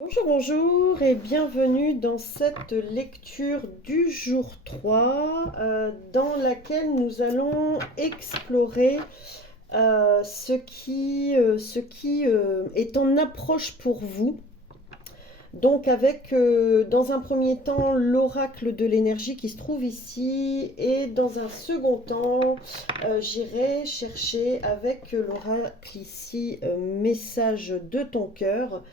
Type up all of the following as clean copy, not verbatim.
Bonjour, bonjour et bienvenue dans cette lecture du jour 3 dans laquelle nous allons explorer ce qui est en approche pour vous. Donc avec dans un premier temps l'oracle de l'énergie qui se trouve ici et dans un second temps j'irai chercher avec l'oracle ici message de ton cœur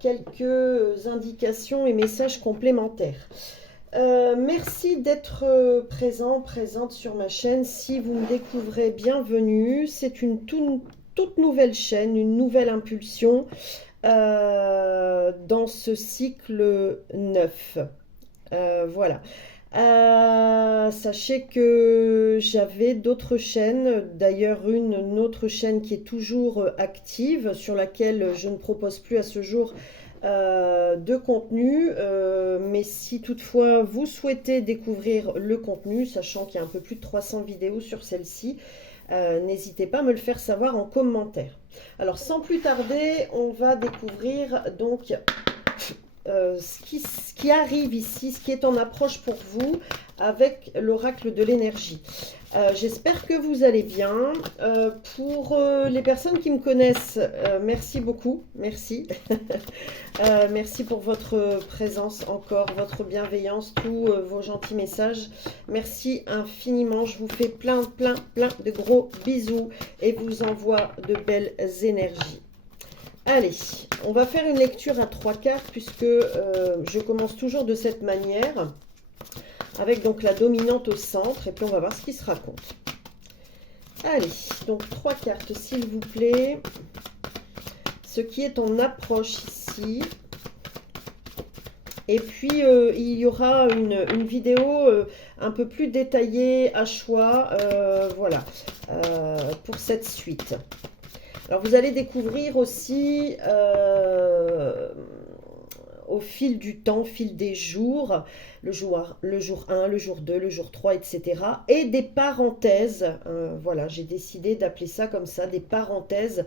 quelques indications et messages complémentaires. Merci d'être présente sur ma chaîne. Si vous me découvrez, bienvenue. C'est une toute nouvelle chaîne, une nouvelle impulsion dans ce cycle 9. Voilà. Sachez que j'avais d'autres chaînes, d'ailleurs une autre chaîne qui est toujours active, sur laquelle je ne propose plus à ce jour de contenu, mais si toutefois vous souhaitez découvrir le contenu, sachant qu'il y a un peu plus de 300 vidéos sur celle-ci, n'hésitez pas à me le faire savoir en commentaire. Alors sans plus tarder, on va découvrir donc ce qui arrive ici, ce qui est en approche pour vous avec l'oracle de l'énergie. J'espère que vous allez bien. Pour les personnes qui me connaissent, merci beaucoup, merci. Merci pour votre présence encore, votre bienveillance, tous vos gentils messages. Merci infiniment, je vous fais plein de gros bisous et vous envoie de belles énergies. Allez, on va faire une lecture à 3 cartes puisque je commence toujours de cette manière, avec donc la dominante au centre, et puis on va voir ce qui se raconte. Allez, donc 3 cartes s'il vous plaît. Ce qui est en approche ici. Et puis il y aura une vidéo un peu plus détaillée à choix, voilà, pour cette suite. Alors vous allez découvrir aussi au fil du temps, au fil des jours, le jour 1, le jour 2, le jour 3, etc. Et des parenthèses, voilà, j'ai décidé d'appeler ça comme ça, des parenthèses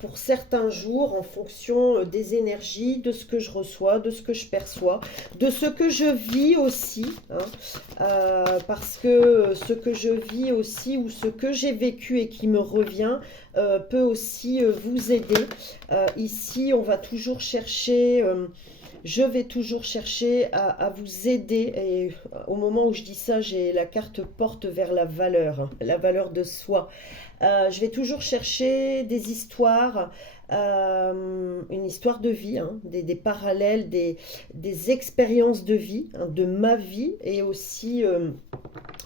pour certains jours en fonction des énergies, de ce que je reçois, de ce que je perçois, de ce que je vis aussi, hein, parce que ce que je vis aussi ou ce que j'ai vécu et qui me revient peut aussi vous aider. Ici, on va toujours chercher... je vais toujours chercher à vous aider, et au moment où je dis ça, j'ai la carte porte vers la valeur, hein, la valeur de soi. Je vais toujours chercher des histoires, une histoire de vie, hein, des parallèles, des expériences de vie, hein, de ma vie, et aussi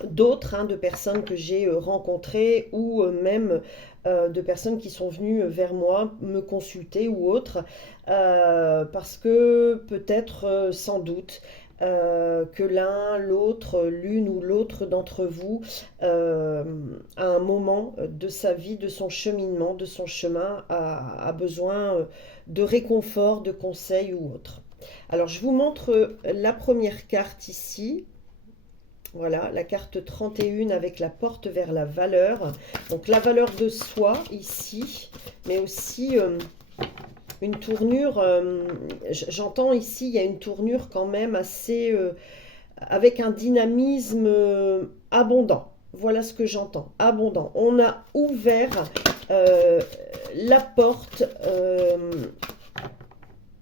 d'autres, hein, de personnes que j'ai rencontrées ou même de personnes qui sont venues vers moi me consulter ou autres, parce que peut-être, sans doute, que l'un, l'autre, l'une ou l'autre d'entre vous, à un moment de sa vie, de son cheminement, de son chemin, a besoin de réconfort, de conseils ou autre. Alors je vous montre la première carte ici. Voilà, la carte 31 avec la porte vers la valeur. Donc la valeur de soi ici, mais aussi une tournure, j'entends ici, il y a une tournure quand même assez, avec un dynamisme abondant. Voilà ce que j'entends, abondant. On a ouvert la porte,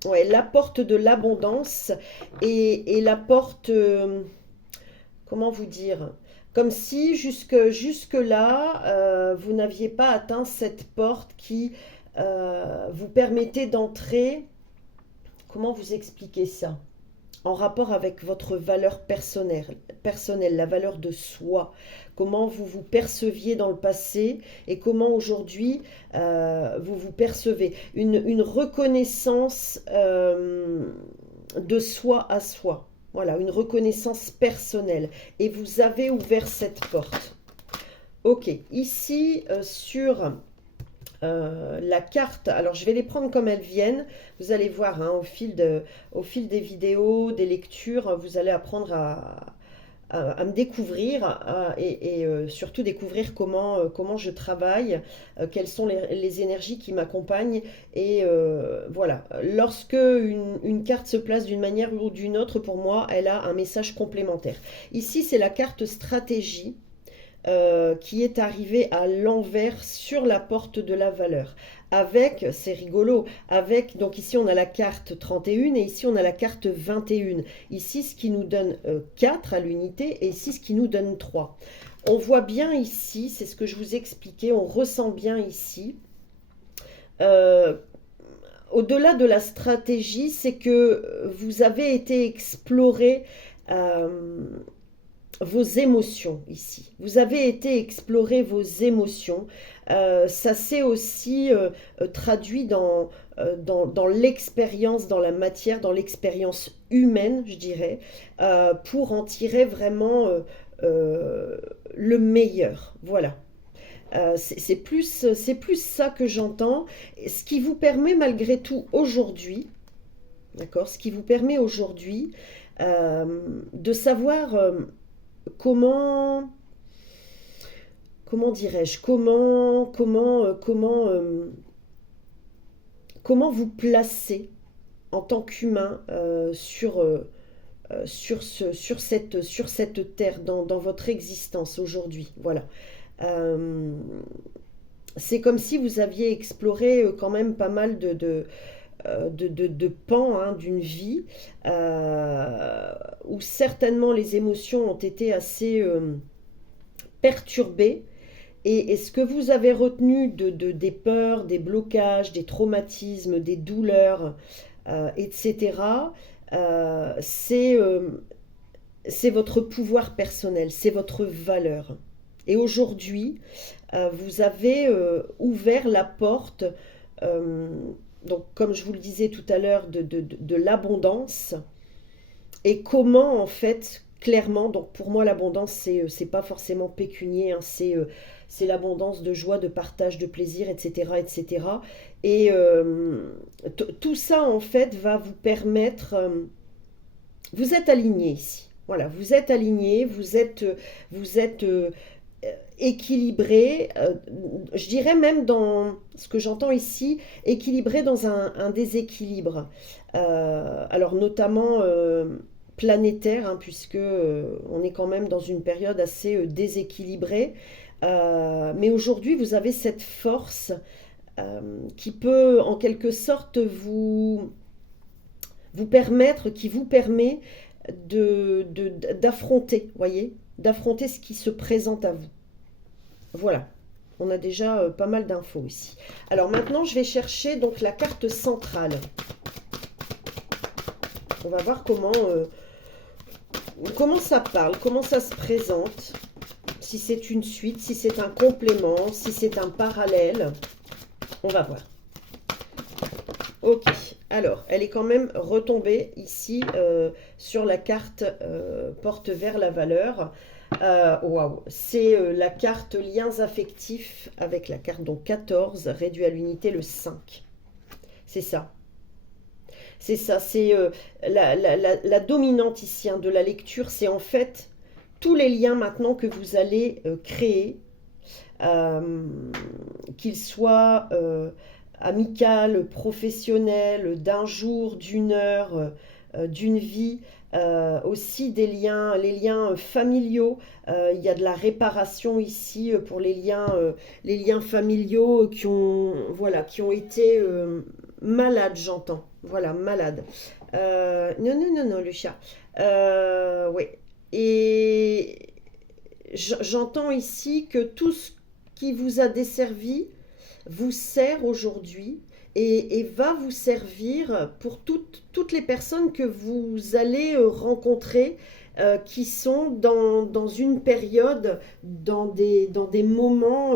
ouais, la porte de l'abondance et la porte... comment vous dire, comme si jusque-là, vous n'aviez pas atteint cette porte qui vous permettait d'entrer, comment vous expliquer ça? En rapport avec votre valeur personnelle, la valeur de soi, comment vous vous perceviez dans le passé et comment aujourd'hui vous vous percevez. Une reconnaissance de soi à soi. Voilà, une reconnaissance personnelle. Et vous avez ouvert cette porte. Ok, ici sur la carte, alors je vais les prendre comme elles viennent. Vous allez voir, hein, au fil des vidéos, des lectures, vous allez apprendre à me découvrir surtout découvrir comment je travaille, quelles sont les énergies qui m'accompagnent. Et voilà, lorsque une carte se place d'une manière ou d'une autre, pour moi, elle a un message complémentaire. Ici, c'est la carte stratégie qui est arrivé à l'envers sur la porte de la valeur. Avec, c'est rigolo, avec, donc ici on a la carte 31 et ici on a la carte 21. Ici ce qui nous donne 4 à l'unité et ici ce qui nous donne 3. On voit bien ici, c'est ce que je vous expliquais, on ressent bien ici. Au-delà de la stratégie, c'est que vous avez été explorer vos émotions ici. Vous avez été explorer vos émotions. Ça s'est aussi traduit dans l'expérience, dans la matière, dans l'expérience humaine, je dirais, pour en tirer vraiment le meilleur. Voilà. C'est plus ça que j'entends. Ce qui vous permet malgré tout aujourd'hui, d'accord, ce qui vous permet aujourd'hui de savoir comment, comment dirais-je, comment vous placer en tant qu'humain sur cette terre, dans votre existence aujourd'hui. Voilà. Euh, c'est comme si vous aviez exploré quand même pas mal de pans hein, d'une vie où certainement les émotions ont été assez perturbées. Et ce que vous avez retenu des peurs, des blocages, des traumatismes, des douleurs, etc., c'est votre pouvoir personnel, c'est votre valeur. Et aujourd'hui, vous avez ouvert la porte, euh, donc comme je vous le disais tout à l'heure, de l'abondance. Et comment en fait, clairement, donc pour moi l'abondance, c'est pas forcément pécunier, hein, c'est l'abondance de joie, de partage, de plaisir, etc. etc. Et tout ça en fait va vous permettre, vous êtes aligné ici. Voilà, vous êtes aligné, vous êtes équilibré, je dirais même dans ce que j'entends ici, équilibré dans un déséquilibre. Alors notamment planétaire, hein, puisque on est quand même dans une période assez déséquilibrée. Mais aujourd'hui, vous avez cette force qui peut en quelque sorte vous permettre, qui vous permet d'affronter, voyez, d'affronter ce qui se présente à vous. Voilà, on a déjà pas mal d'infos ici. Alors maintenant, je vais chercher donc la carte centrale. On va voir comment ça parle, comment ça se présente, si c'est une suite, si c'est un complément, si c'est un parallèle. On va voir. Ok, alors, elle est quand même retombée ici sur la carte porte vers la valeur. Waouh, c'est la carte liens affectifs avec la carte donc 14, réduit à l'unité le 5. C'est ça. C'est ça, c'est la dominante ici hein, de la lecture, c'est en fait tous les liens maintenant que vous allez créer, euh, qu'ils soient amical, professionnel, d'un jour, d'une heure, d'une vie, aussi des liens, les liens familiaux. Il y a de la réparation ici pour les liens familiaux qui ont, voilà, qui ont été malades, j'entends. Voilà, malades. Non, non, non, non, le chat. Oui. Et j'entends ici que tout ce qui vous a desservi vous sert aujourd'hui et va vous servir pour toutes les personnes que vous allez rencontrer qui sont dans une période, dans des moments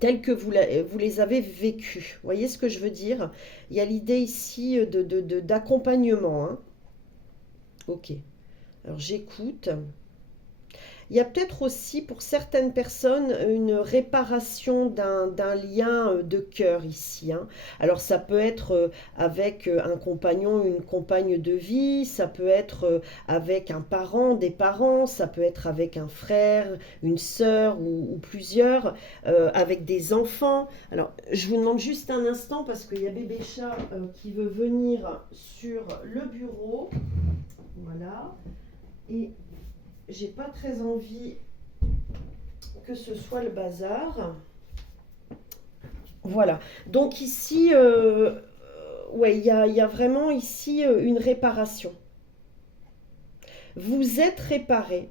tels que vous les avez vécus. Vous voyez ce que je veux dire? Il y a l'idée ici d'accompagnement. Hein. Ok, alors j'écoute. il y a peut-être aussi pour certaines personnes une réparation d'un lien de cœur ici, hein. Alors ça peut être avec un compagnon, une compagne de vie, ça peut être avec un parent, des parents, ça peut être avec un frère, une sœur ou plusieurs, avec des enfants. Alors je vous demande juste un instant parce qu'il y a bébé chat qui veut venir sur le bureau. Voilà. Et j'ai pas très envie que ce soit le bazar. Voilà. Donc ici, ouais, il y a vraiment ici une réparation. Vous êtes réparé.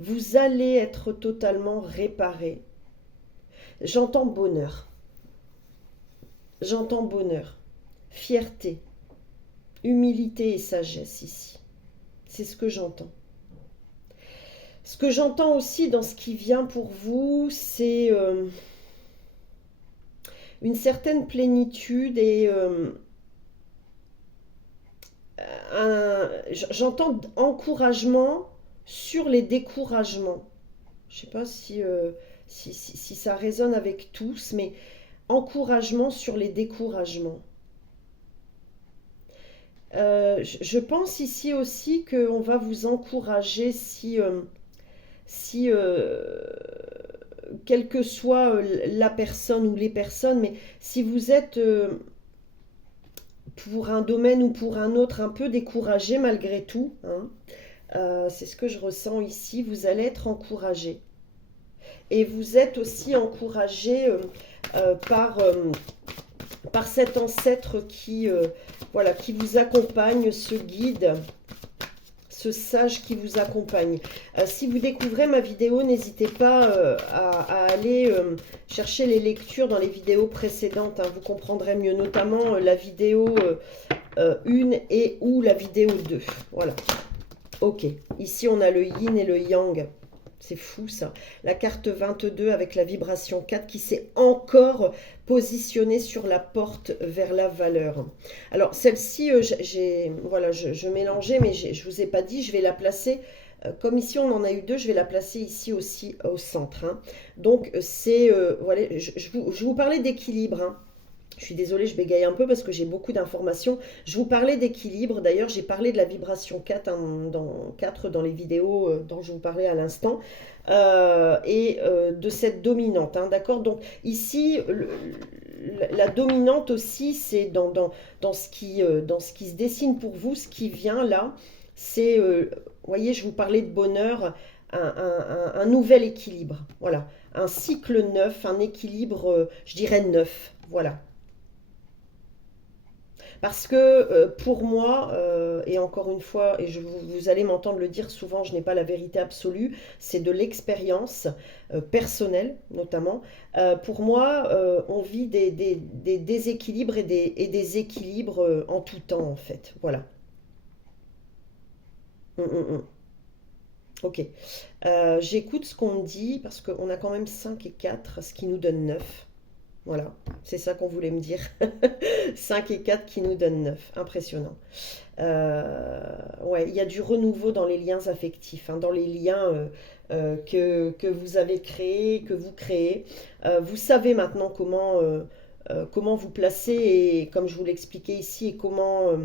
Vous allez être totalement réparé. J'entends bonheur. J'entends bonheur. Fierté. Humilité et sagesse ici. C'est ce que j'entends. Ce que j'entends aussi dans ce qui vient pour vous, c'est une certaine plénitude et j'entends encouragement sur les découragements. Je ne sais pas si ça résonne avec tous, mais encouragement sur les découragements. Je pense ici aussi qu'on va vous encourager si quelle que soit la personne ou les personnes, mais si vous êtes pour un domaine ou pour un autre un peu découragé malgré tout, hein, c'est ce que je ressens ici, vous allez être encouragé. Et vous êtes aussi encouragé par cet ancêtre voilà, qui vous accompagne, ce guide, ce sage qui vous accompagne. Si vous découvrez ma vidéo, n'hésitez pas à aller chercher les lectures dans les vidéos précédentes, hein, vous comprendrez mieux, notamment la vidéo 1 et ou la vidéo 2. Voilà. Ok, ici on a le yin et le yang. C'est fou ça. La carte 22 avec la vibration 4 qui s'est encore positionnée sur la porte vers la valeur. Alors celle-ci, voilà, je mélangeais, mais je ne vous ai pas dit, je vais la placer, comme ici on en a eu deux, je vais la placer ici aussi au centre, hein. Donc c'est, voilà, je vous parlais d'équilibre, hein. Je suis désolée, je bégaye un peu parce que j'ai beaucoup d'informations. Je vous parlais d'équilibre. D'ailleurs, j'ai parlé de la vibration 4, hein, 4 dans les vidéos dont je vous parlais à l'instant. Et de cette dominante. Hein, d'accord. Donc ici, la dominante aussi, c'est dans ce qui se dessine pour vous, ce qui vient là. C'est, vous voyez, je vous parlais de bonheur, un nouvel équilibre. Voilà. Un cycle neuf, un équilibre, je dirais neuf. Voilà. Parce que pour moi, et encore une fois, et vous allez m'entendre le dire souvent, je n'ai pas la vérité absolue, c'est de l'expérience personnelle notamment. Pour moi, on vit des déséquilibres et des équilibres en tout temps en fait. Voilà. Hum. Ok. J'écoute ce qu'on me dit parce qu'on a quand même 5 et 4, ce qui nous donne 9. Voilà, c'est ça qu'on voulait me dire. 5 et 4 qui nous donnent 9. Impressionnant. Ouais, il y a du renouveau dans les liens affectifs, hein, dans les liens que vous avez créés, que vous créez. Vous savez maintenant comment vous placer et comme je vous l'expliquais ici, et quoi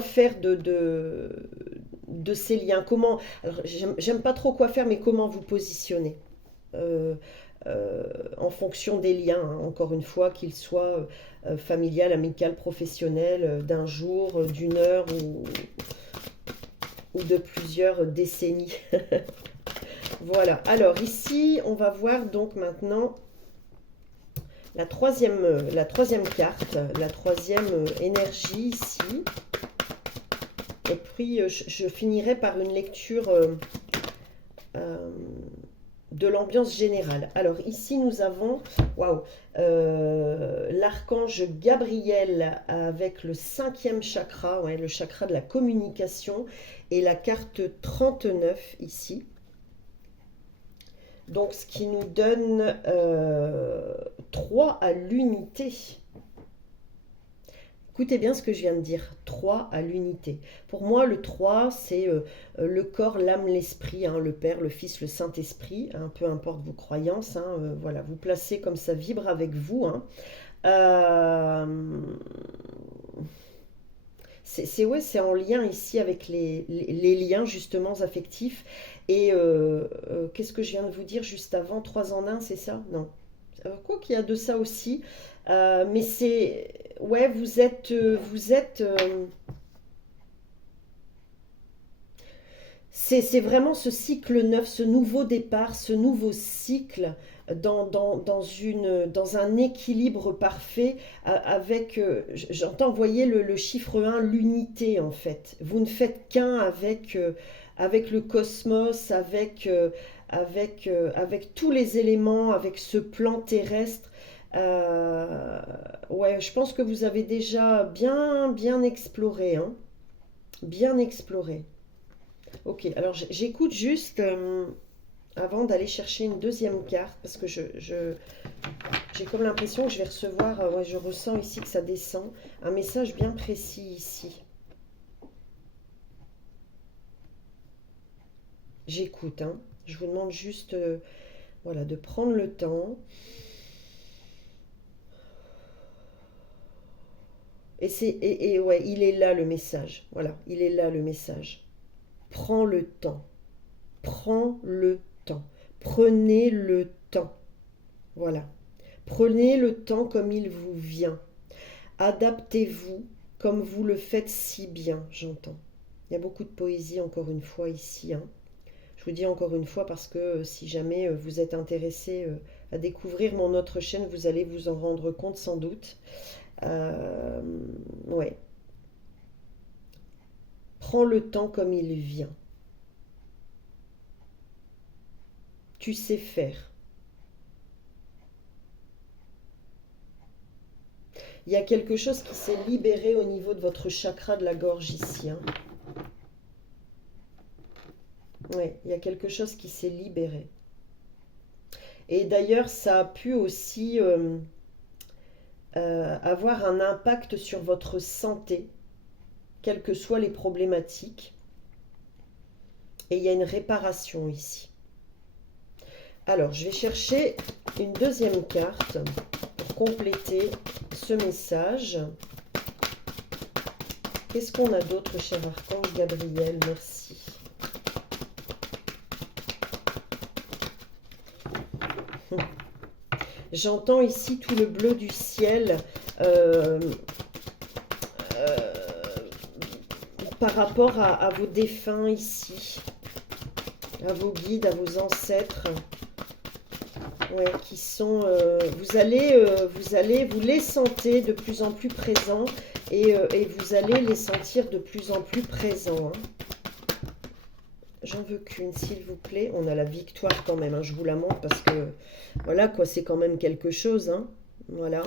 faire de ces liens. Alors j'aime pas trop quoi faire, mais comment vous positionner. En fonction des liens, hein, encore une fois, qu'ils soient familial, amical, professionnel, d'un jour, d'une heure ou de plusieurs décennies. Voilà, alors ici, on va voir donc maintenant la troisième carte, la troisième énergie ici. Et puis, je finirai par une lecture de l'ambiance générale. Alors ici nous avons l'archange Gabriel avec le 5e chakra, ouais, le chakra de la communication, et la carte 39 ici. Donc ce qui nous donne 3 à l'unité. Écoutez bien ce que je viens de dire, 3 à l'unité. Pour moi, le 3, c'est le corps, l'âme, l'esprit, hein, le Père, le Fils, le Saint-Esprit, hein, peu importe vos croyances, hein, voilà, vous placez comme ça vibre avec vous. Hein. Euh, ouais, c'est en lien ici avec les liens justement affectifs. Et qu'est-ce que je viens de vous dire juste avant? 3 en un, c'est ça? Non. Quoi qu'il y a de ça aussi. Mais c'est... Ouais, c'est vraiment ce cycle neuf, ce nouveau départ, ce nouveau cycle dans un équilibre parfait avec, j'entends, voyez le chiffre un, l'unité en fait. Vous ne faites qu'un avec le cosmos, avec tous les éléments, avec ce plan terrestre. Euh, ouais, je pense que vous avez déjà bien exploré, hein, bien exploré. Ok, alors j'écoute juste avant d'aller chercher une deuxième carte parce que j'ai comme l'impression que je vais recevoir, ouais, je ressens ici que ça descend, un message bien précis ici. J'écoute, hein. Je vous demande juste voilà, de prendre le temps. Et ouais, il est là le message. Voilà, il est là le message. Prends le temps. Prends le temps. Prenez le temps. Voilà. Prenez le temps comme il vous vient. Adaptez-vous comme vous le faites si bien, j'entends. Il y a beaucoup de poésie encore une fois ici. Hein. Je vous dis encore une fois parce que si jamais vous êtes intéressé à découvrir mon autre chaîne, vous allez vous en rendre compte sans doute. Euh, ouais. Prends le temps comme il vient. Tu sais faire. Il y a quelque chose qui s'est libéré au niveau de votre chakra de la gorge ici. Hein. Ouais, il y a quelque chose qui s'est libéré. Et d'ailleurs, ça a pu aussi avoir un impact sur votre santé, quelles que soient les problématiques. Et il y a une réparation ici. Alors, je vais chercher une deuxième carte pour compléter ce message. Qu'est-ce qu'on a d'autre, cher Archange Gabriel? Merci. J'entends ici tout le bleu du ciel euh, euh, par rapport à vos défunts ici, à vos guides, à vos ancêtres. Ouais, qui sont, vous les sentez de plus en plus présents et vous allez les sentir de plus en plus présents. Hein. J'en veux qu'une, s'il vous plaît. On a la victoire quand même, hein, je vous la montre parce que, voilà quoi, c'est quand même quelque chose. Hein. Voilà.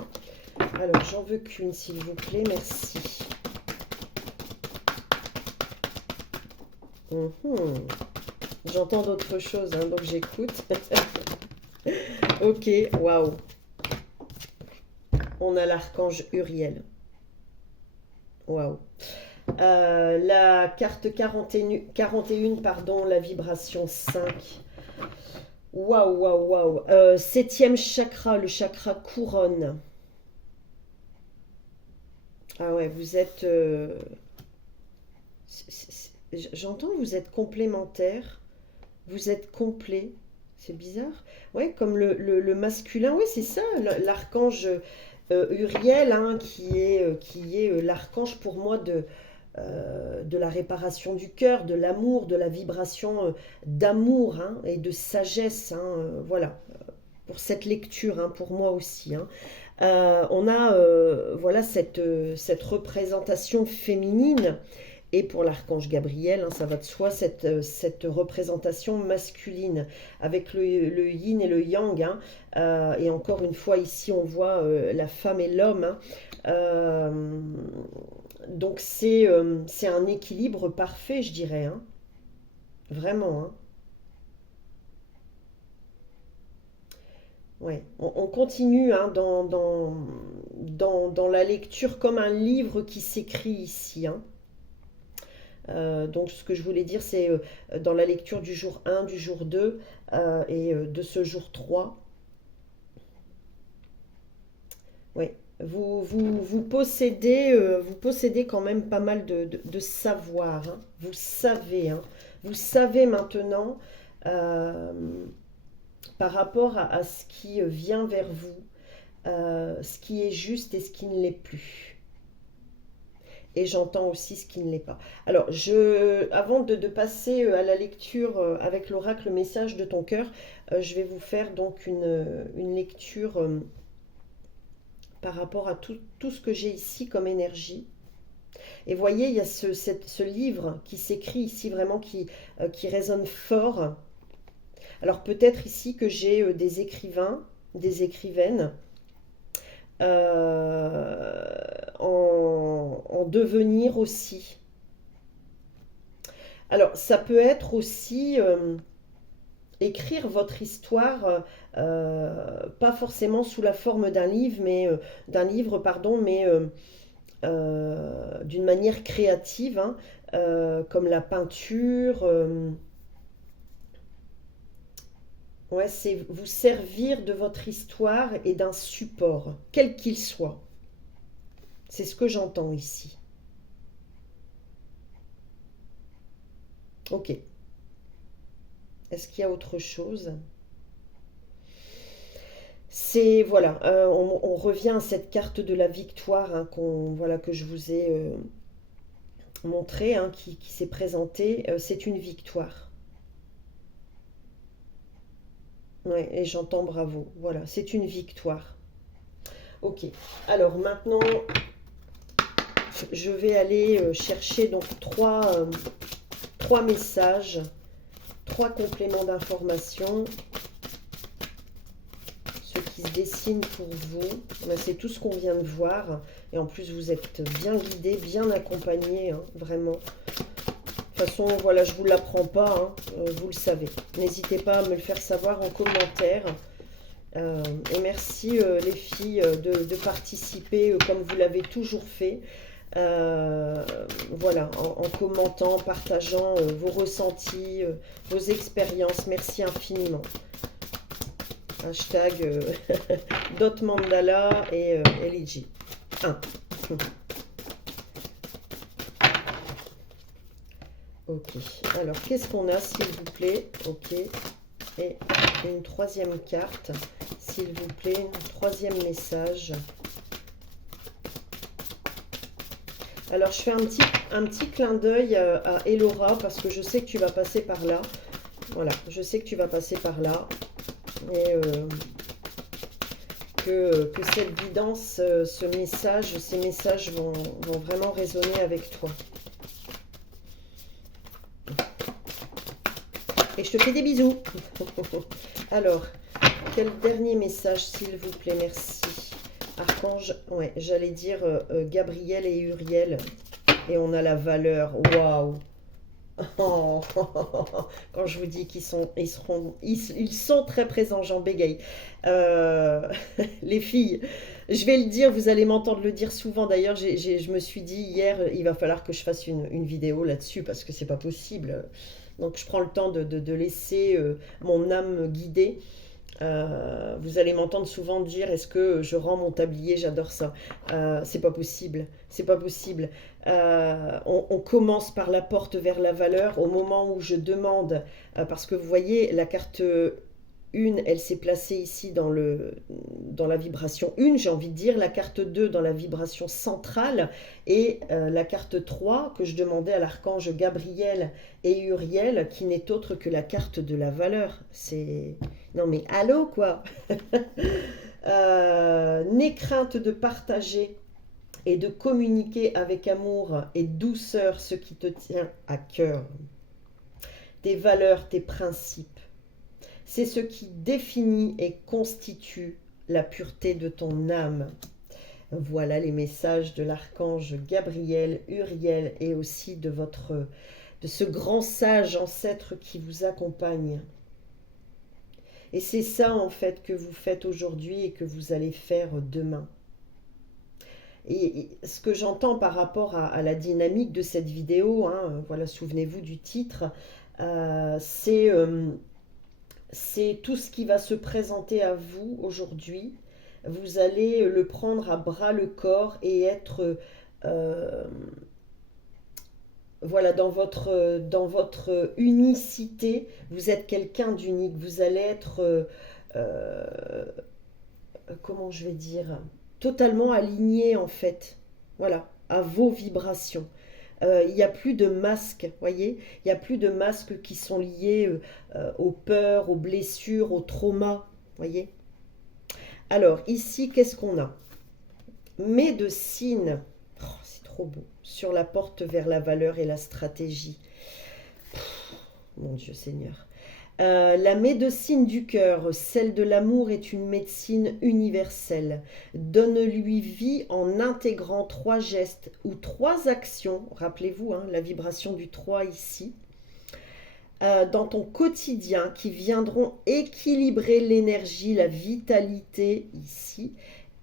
Alors, j'en veux qu'une, s'il vous plaît, merci. J'entends d'autres choses, hein, donc j'écoute. Ok, waouh. On a l'archange Uriel. Waouh. La carte 41, pardon, la vibration 5. Waouh, waouh, waouh. Septième chakra, le chakra couronne. Ah ouais, vous êtes... j'entends, vous êtes complémentaires. Vous êtes complet. C'est bizarre. Ouais, comme le masculin. Ouais, c'est ça, l'archange Uriel, hein, qui est l'archange pour moi de la réparation du cœur, de l'amour, de la vibration d'amour hein, et de sagesse. Hein, voilà, pour cette lecture, hein, pour moi aussi. Hein. On a voilà cette représentation féminine et pour l'archange Gabriel, hein, ça va de soi, cette représentation masculine avec le yin et le yang. Hein, et encore une fois, ici, on voit la femme et l'homme. Hein, donc, c'est un équilibre parfait, je dirais. Hein, vraiment. Hein. Ouais. On continue hein, dans la lecture comme un livre qui s'écrit ici, hein. Donc ce que je voulais dire, c'est dans la lecture du jour 1, du jour 2 et de ce jour 3. Oui, vous possédez quand même pas mal de savoir, hein. Vous savez, hein. Vous savez maintenant euh, par rapport à ce qui vient vers vous, ce qui est juste et ce qui ne l'est plus. Et j'entends aussi ce qui ne l'est pas. Alors, avant de passer à la lecture avec l'oracle message de ton cœur, je vais vous faire donc une lecture par rapport à tout ce que j'ai ici comme énergie. Et voyez, il y a ce livre qui s'écrit ici vraiment qui résonne fort. Alors peut-être ici que j'ai des écrivains, des écrivaines en devenir aussi. Alors ça peut être aussi écrire votre histoire, pas forcément sous la forme d'un livre, pardon, mais d'une manière créative, hein, comme la peinture. Ouais, c'est vous servir de votre histoire et d'un support, quel qu'il soit. C'est ce que j'entends ici. Ok. Est-ce qu'il y a autre chose? C'est voilà, on revient à cette carte de la victoire hein, voilà, que je vous ai montrée, hein, qui s'est présentée. C'est une victoire. Ouais, et j'entends bravo. Voilà, c'est une victoire. Ok. Alors maintenant, je vais aller chercher donc trois messages, trois compléments d'information, ce qui se dessine pour vous. Ben, c'est tout ce qu'on vient de voir. Et en plus, vous êtes bien guidé, bien accompagné, hein, vraiment. De toute façon, voilà, je ne vous l'apprends pas, hein, vous le savez. N'hésitez pas à me le faire savoir en commentaire. Et merci les filles de participer comme vous l'avez toujours fait. Voilà, en commentant, partageant vos ressentis, vos expériences. Merci infiniment. Hashtag Dot Mandala et LG. 1. Ok, alors qu'est-ce qu'on a s'il vous plaît? Ok, et une troisième carte, s'il vous plaît, un troisième message. Alors je fais un petit clin d'œil à Elora parce que je sais que tu vas passer par là. Voilà, je sais que tu vas passer par là. Et que cette guidance, ce message, ces messages vont vraiment résonner avec toi. Et je te fais des bisous. Alors, quel dernier message, s'il vous plaît, merci. Archange, ouais, j'allais dire Gabriel et Uriel. Et on a la valeur. Waouh! Oh, quand je vous dis ils sont très présents, j'en bégaye. Euh, les filles, je vais le dire, vous allez m'entendre le dire souvent. D'ailleurs, je me suis dit hier, il va falloir que je fasse une vidéo là-dessus parce que c'est pas possible. Donc, je prends le temps de laisser mon âme me guider. Vous allez m'entendre souvent dire est-ce que je rends mon tablier, j'adore ça. C'est pas possible, c'est pas possible. On commence par la porte vers la valeur au moment où je demande, parce que vous voyez la carte 1, elle s'est placée ici dans la vibration 1, j'ai envie de dire, la carte 2 dans la vibration centrale, et la carte 3 que je demandais à l'archange Gabriel et Uriel, qui n'est autre que la carte de la valeur. C'est... Non mais allô quoi. N'aie crainte de partager et de communiquer avec amour et douceur ce qui te tient à cœur. Tes valeurs, tes principes. C'est ce qui définit et constitue la pureté de ton âme. Voilà les messages de l'archange Gabriel, Uriel et aussi de ce grand sage ancêtre qui vous accompagne. Et c'est ça en fait que vous faites aujourd'hui et que vous allez faire demain. Et ce que j'entends par rapport à la dynamique de cette vidéo, hein, voilà, souvenez-vous du titre, euh, c'est euh, c'est tout ce qui va se présenter à vous aujourd'hui. Vous allez le prendre à bras le corps et être euh, voilà, dans votre unicité. Vous êtes quelqu'un d'unique. Vous allez être, euh, comment je vais dire, totalement aligné en fait. Voilà, à vos vibrations. Il n'y a plus de masques, voyez. Il n'y a plus de masques qui sont liés aux peurs, aux blessures, aux traumas, voyez. Alors, ici, qu'est-ce qu'on a? Médecine. Oh, c'est trop beau. Sur la porte vers la valeur et la stratégie. Mon Dieu Seigneur. La médecine du cœur, celle de l'amour, est une médecine universelle. Donne-lui vie en intégrant 3 gestes ou 3 actions. Rappelez-vous, hein, la vibration du 3 ici. Dans ton quotidien qui viendront équilibrer l'énergie, la vitalité ici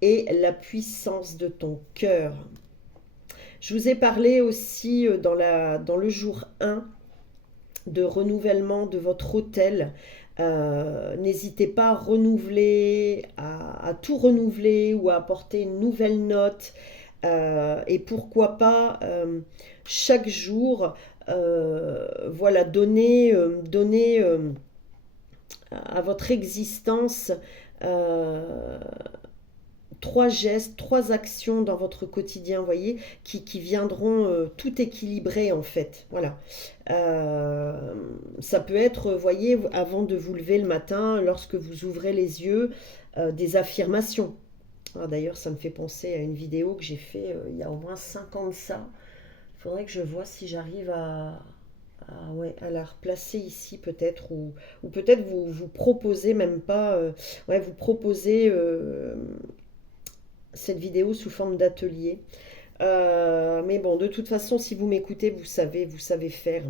et la puissance de ton cœur. Je vous ai parlé aussi dans le jour 1 de renouvellement de votre hôtel. N'hésitez pas à renouveler, à tout renouveler ou à apporter une nouvelle note. Et pourquoi pas chaque jour, voilà, donner à votre existence euh, 3 gestes, 3 actions dans votre quotidien, vous voyez, qui viendront tout équilibrer en fait. Voilà. Ça peut être, vous voyez, avant de vous lever le matin, lorsque vous ouvrez les yeux, des affirmations. Ah, d'ailleurs, ça me fait penser à une vidéo que j'ai fait il y a au moins 5 ans de ça. Il faudrait que je vois si j'arrive ouais, à la replacer ici peut-être, ou peut-être vous proposez même pas, ouais, vous proposez cette vidéo sous forme d'atelier. Mais bon, de toute façon, si vous m'écoutez, vous savez faire.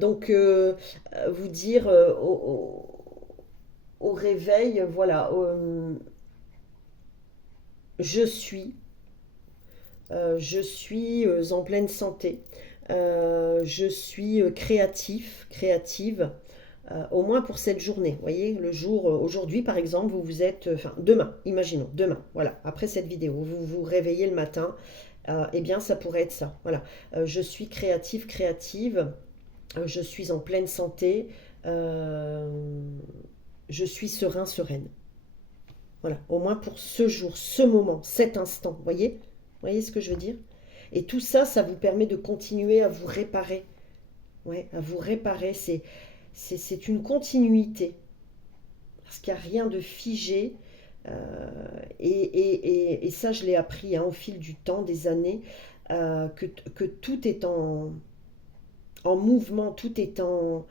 Donc, vous dire au réveil, voilà, je suis, je suis en pleine santé. Je suis créatif, créative, au moins pour cette journée. Vous voyez, le jour, aujourd'hui par exemple, vous êtes, enfin demain, imaginons, demain, voilà, après cette vidéo, vous vous réveillez le matin, eh bien ça pourrait être ça. Voilà, je suis créatif, créative, je suis en pleine santé, euh, je suis serein, sereine. Voilà, au moins pour ce jour, ce moment, cet instant. Vous voyez ce que je veux dire? Et tout ça, ça vous permet de continuer à vous réparer. Ouais, à vous réparer. C'est une continuité. Parce qu'il n'y a rien de figé. Et ça, je l'ai appris hein, au fil du temps, des années, que tout est en mouvement, tout est en...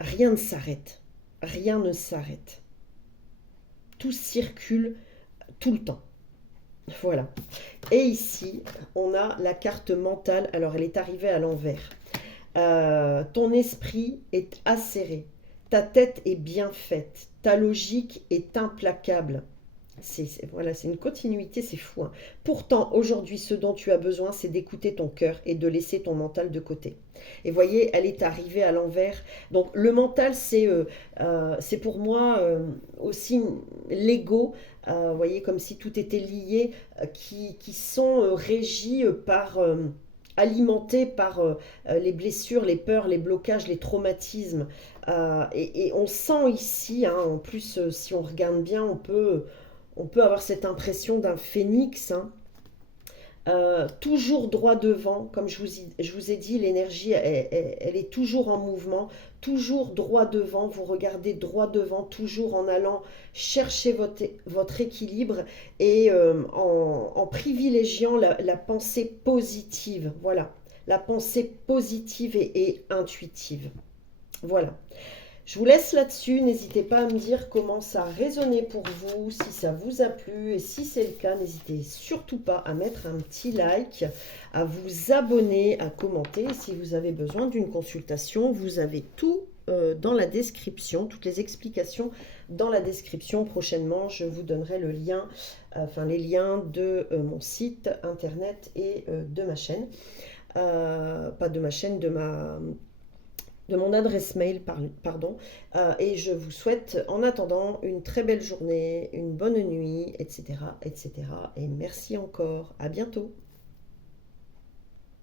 Rien ne s'arrête. Rien ne s'arrête. Tout circule tout le temps. Voilà. Et ici, on a la carte mentale. Alors, elle est arrivée à l'envers. Ton esprit est acéré. Ta tête est bien faite. Ta logique est implacable. Voilà, c'est une continuité, c'est fou. Hein. Pourtant, aujourd'hui, ce dont tu as besoin, c'est d'écouter ton cœur et de laisser ton mental de côté. Et voyez, elle est arrivée à l'envers. Donc, le mental, c'est pour moi aussi l'ego. Voyez, comme si tout était lié, qui sont régis par... alimentés par les blessures, les peurs, les blocages, les traumatismes. Et on sent ici, hein, en plus, si on regarde bien, on peut avoir cette impression d'un phénix, hein. Toujours droit devant, comme je vous ai dit, l'énergie, elle est toujours en mouvement, toujours droit devant, vous regardez droit devant, toujours en allant chercher votre équilibre et en privilégiant la pensée positive, voilà, la pensée positive et intuitive. Voilà. Je vous laisse là-dessus, n'hésitez pas à me dire comment ça a résonné pour vous, si ça vous a plu, et si c'est le cas, n'hésitez surtout pas à mettre un petit like, à vous abonner, à commenter. Si vous avez besoin d'une consultation, vous avez tout dans la description, toutes les explications dans la description. Prochainement, je vous donnerai le lien, enfin les liens de mon site internet et de ma chaîne. Pas de ma chaîne, de mon adresse mail, pardon. Et je vous souhaite en attendant une très belle journée, une bonne nuit, etc., etc. Et merci encore. À bientôt.